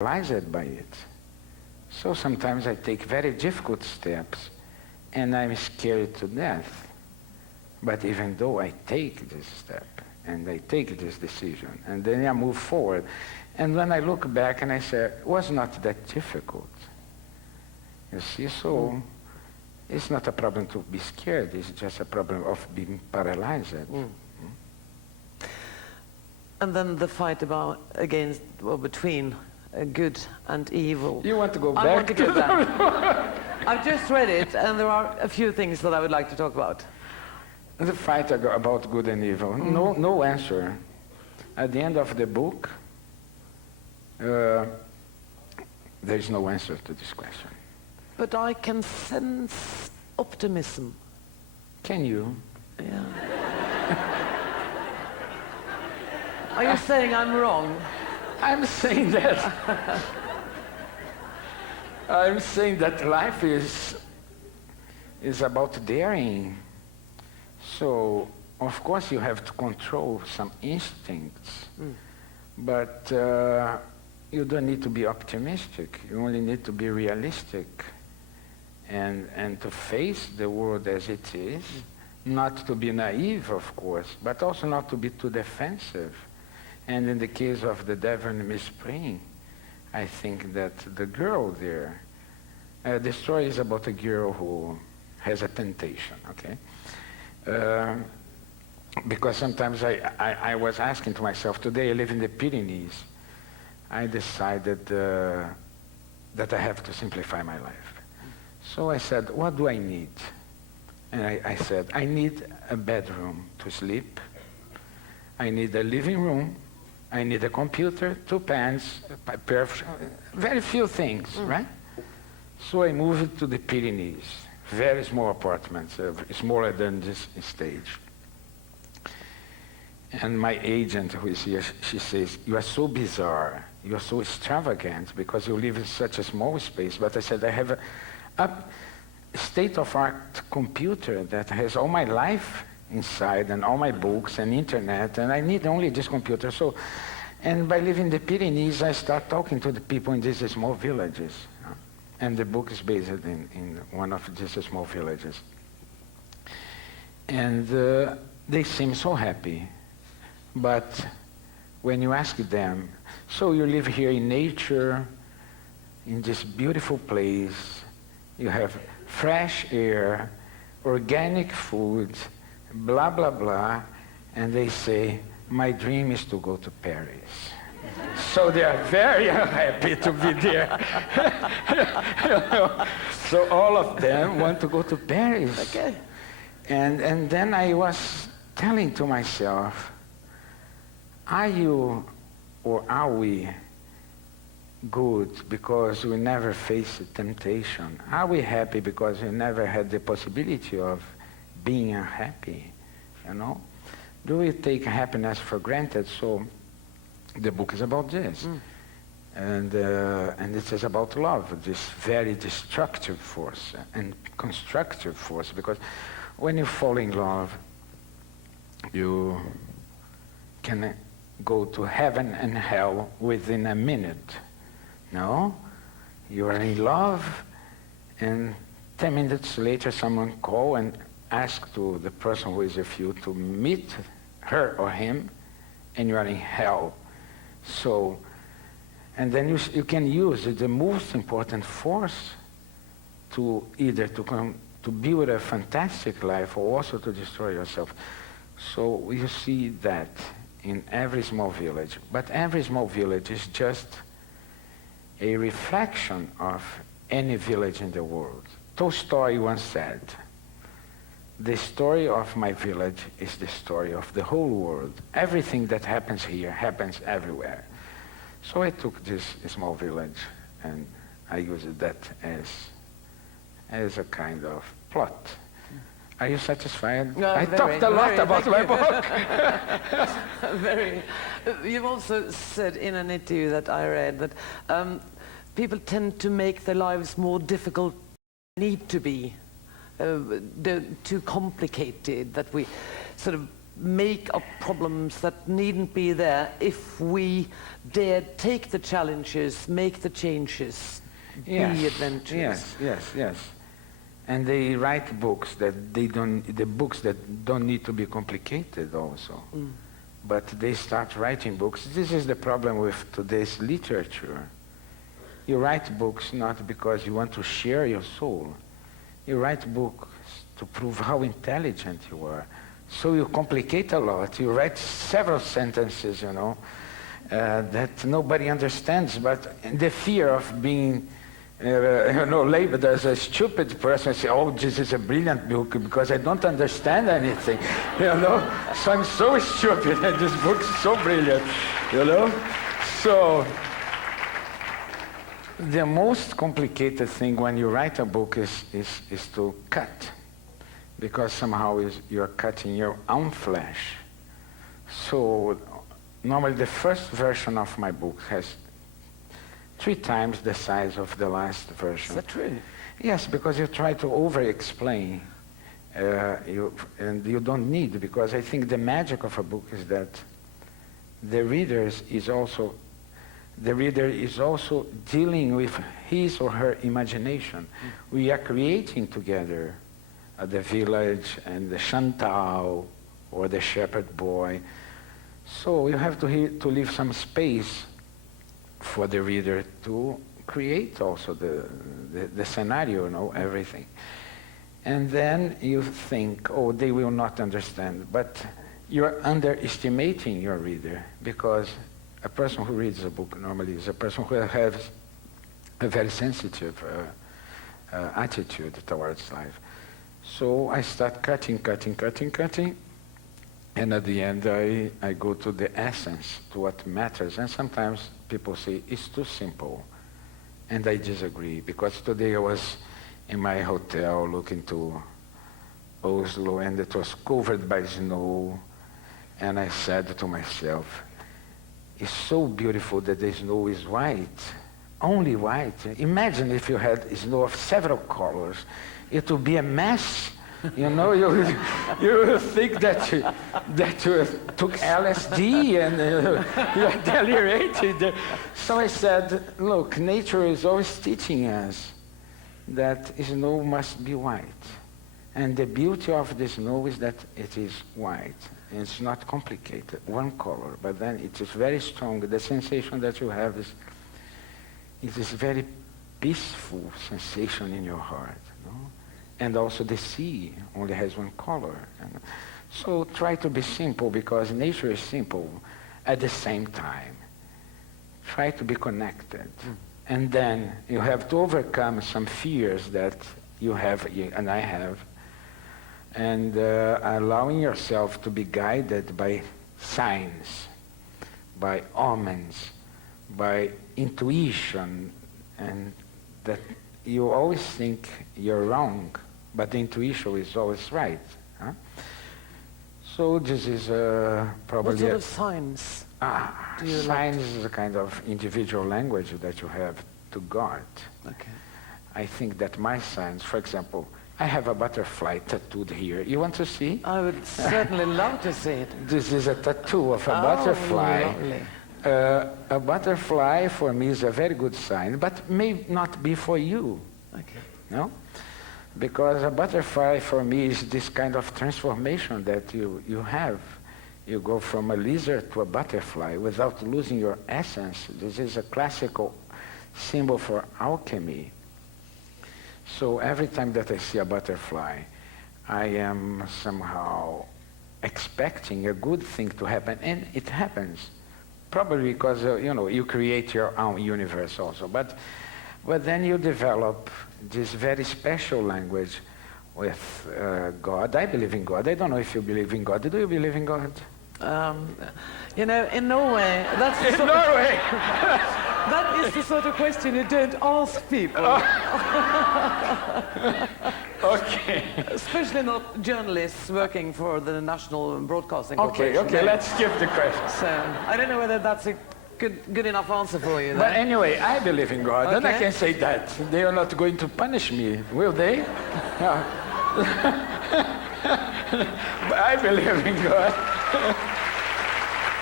paralyzed by it. So sometimes I take very difficult steps and I'm scared to death. But even though I take this step and I take this decision and then I move forward, and when I look back and I say, it was not that difficult. You see, so it's not a problem to be scared, it's just a problem of being paralyzed. And then the fight between good and evil. You want to go back? I want to go back. I've just read it, and there are a few things that I would like to talk about. The fight about good and evil. No answer. At the end of the book, there is no answer to this question. But I can sense optimism. Can you? Yeah. Are you saying I'm wrong? I'm saying that. I'm saying that life is about daring. So, of course, you have to control some instincts, but you don't need to be optimistic. You only need to be realistic and to face the world as it is, not to be naive, of course, but also not to be too defensive. And in the case of the Devil and Miss Spring, I think that the girl there, the story is about a girl who has a temptation, okay? Because sometimes I was asking to myself, today I live in the Pyrenees, I decided that I have to simplify my life. So I said, what do I need? And I said, I need a bedroom to sleep, I need a living room, I need a computer, 2 pens, a pair of, very few things, right? So I moved to the Pyrenees, very small apartments, smaller than this stage. And my agent who is here, she says, you are so bizarre, you are so extravagant because you live in such a small space. But I said, I have a state-of-art computer that has all my life inside and all my books and internet, and I need only this computer. So, and by living in the Pyrenees, I start talking to the people in these small villages. And the book is based in one of these small villages. And they seem so happy. But when you ask them, so you live here in nature, in this beautiful place, you have fresh air, organic food, blah, blah, blah, and they say, my dream is to go to Paris. So they are very unhappy to be there. So all of them want to go to Paris. Okay. And then I was telling to myself, are you or are we good because we never faced temptation? Are we happy because we never had the possibility of being unhappy? You know? Do we take happiness for granted? So the book is about this. And it is about love, this very destructive force and constructive force, because when you fall in love, you can go to heaven and hell within a minute. No? You are in love, and 10 minutes later someone call and ask to the person who is with you to meet her or him, and you are in hell. So, and then you can use the most important force to either to build a fantastic life or also to destroy yourself. So you see that in every small village. But every small village is just a reflection of any village in the world. Tolstoy once said, the story of my village is the story of the whole world. Everything that happens here happens everywhere. So I took this small village and I used that as a kind of plot. Are you satisfied? No, I talked a lot about my book. Very. You've also said in an interview that I read that people tend to make their lives more difficult than they need to be. Too complicated, that we sort of make up problems that needn't be there if we dare take the challenges, make the changes, be adventurous. Yes. And they write books that the books that don't need to be complicated also. But they start writing books. This is the problem with today's literature. You write books not because you want to share your soul. You write books to prove how intelligent you are. So you complicate a lot. You write several sentences, that nobody understands, but the fear of being labeled as a stupid person, say, oh, this is a brilliant book because I don't understand anything, So I'm so stupid and this book is so brilliant, So the most complicated thing when you write a book is to cut, because somehow you're cutting your own flesh. So normally the first version of my book has 3 times the size of the last version. Is that true? Yes, because you try to over-explain, and you don't need, because I think the magic of a book is that the reader is also dealing with his or her imagination. We are creating together the village and the Chantal or the shepherd boy. So you have to leave some space for the reader to create also the scenario, everything. And then you think, oh, they will not understand. But you're underestimating your reader, because a person who reads a book normally is a person who has a very sensitive attitude towards life. So I start cutting, and at the end I go to the essence, to what matters. And sometimes people say, it's too simple. And I disagree, because today I was in my hotel looking to Oslo, and it was covered by snow. And I said to myself, it's so beautiful that the snow is white, only white. Imagine if you had snow of several colors. It would be a mess. You think that you took LSD and you're delirated. So I said, look, nature is always teaching us that snow must be white. And the beauty of the snow is that it is white. It's not complicated, one color, but then it is very strong. The sensation that you have is very peaceful sensation in your heart. And also the sea only has one color. And so try to be simple, because nature is simple at the same time. Try to be connected. And then you have to overcome some fears that you have and I have, and allowing yourself to be guided by signs, by omens, by intuition, and that you always think you're wrong, but the intuition is always right. Huh? So this is probably... What sort of signs? Signs is a kind of individual language that you have to God. Okay. I think that my signs, for example, I have a butterfly tattooed here. You want to see? I would certainly love to see it. This is a tattoo of a butterfly. Lovely. A butterfly for me is a very good sign, but may not be for you. Okay. No? Because a butterfly for me is this kind of transformation that you have. You go from a lizard to a butterfly without losing your essence. This is a classical symbol for alchemy. So every time that I see a butterfly, I am somehow expecting a good thing to happen, and it happens. Probably because, you create your own universe also. But then you develop this very special language with God. I believe in God. I don't know if you believe in God. Do you believe in God? In Norway, that's the sort Norway! that is the sort of question you don't ask people. Okay. Especially not journalists working for the National Broadcasting Corporation. Okay, let's skip the question. So, I don't know whether that's a good enough answer for you. But anyway, I believe in God, and I Okay. can say that. They are not going to punish me, will they? But I believe in God.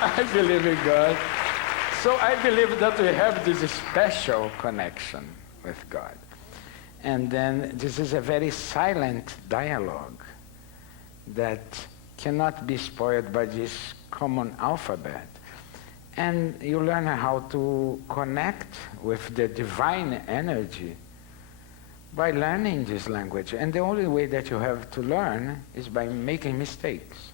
I believe in God. So I believe that we have this special connection with God. And then this is a very silent dialogue that cannot be spoiled by this common alphabet. And you learn how to connect with the divine energy by learning this language. And the only way that you have to learn is by making mistakes.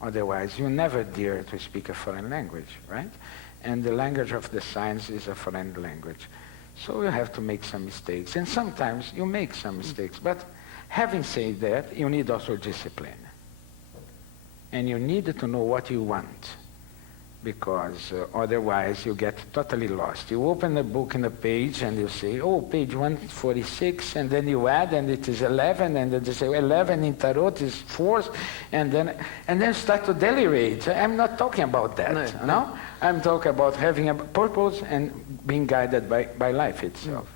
Otherwise, you never dare to speak a foreign language, right? And the language of the signs is a foreign language. So you have to make some mistakes. And sometimes you make some mistakes. But having said that, you need also discipline. And you need to know what you want. Because otherwise you get totally lost. You open the book in a page and you say, oh, page 146, and then you add and it is 11, and then you say 11 in Tarot is 4, and then start to delirate. I'm not talking about that, no? I'm talking about having a purpose and being guided by life itself.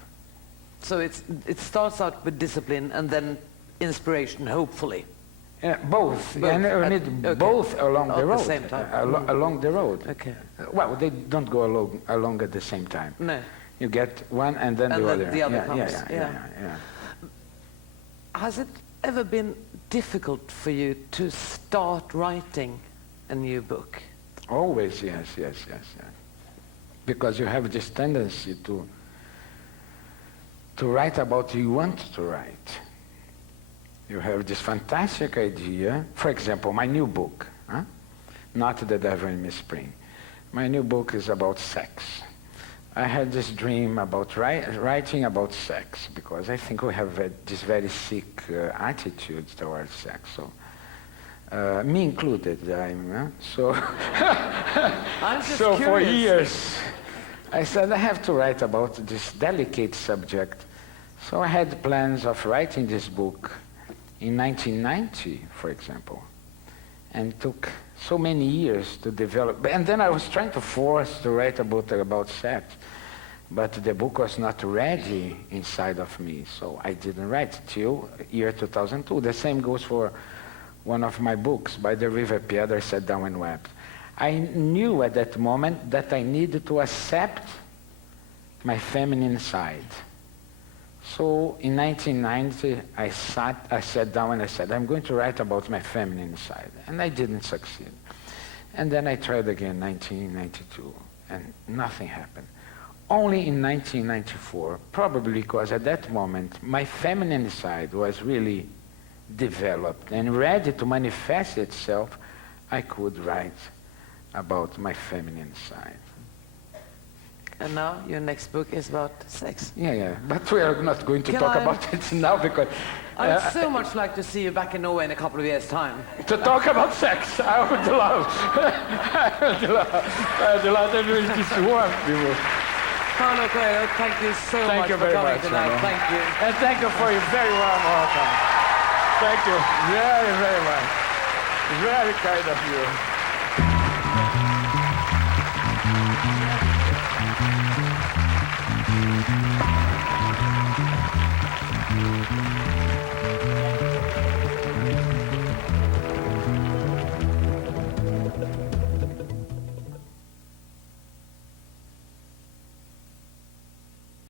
So it starts out with discipline and then inspiration, hopefully. Both. And you need both along the road. At the same time. Along the road. Okay. Well, they don't go along at the same time. No. You get one and then the other. The other comes. Yeah. Has it ever been difficult for you to start writing a new book? Always, yes. Because you have this tendency to write about what you want to write. You have this fantastic idea. For example, my new book, Not the Devil in Miss Spring. My new book is about sex. I had this dream about writing about sex because I think we have this very sick attitude towards sex. So, me included. So for years, I said I have to write about this delicate subject. So I had plans of writing this book in 1990, for example, and took so many years to develop. And then I was trying to force to write a book about sex, but the book was not ready inside of me, so I didn't write till year 2002. The same goes for one of my books, By the River Piedra, I Sat Down and Wept. I knew at that moment that I needed to accept my feminine side. So in 1990, I sat down and I said, I'm going to write about my feminine side. And I didn't succeed. And then I tried again in 1992, and nothing happened. Only in 1994, probably because at that moment, my feminine side was really developed and ready to manifest itself, I could write about my feminine side. And now your next book is about sex. Yeah. But we are not going to talk about it now because... I'd so much like to see you back in Norway in a couple of years' time. To talk about sex, I would love. I'd love to do this warm people. Paolo Coelho, thank you so much for coming tonight. Thank you. And thank you for your very warm welcome. Thank you very, very much. Very kind of you.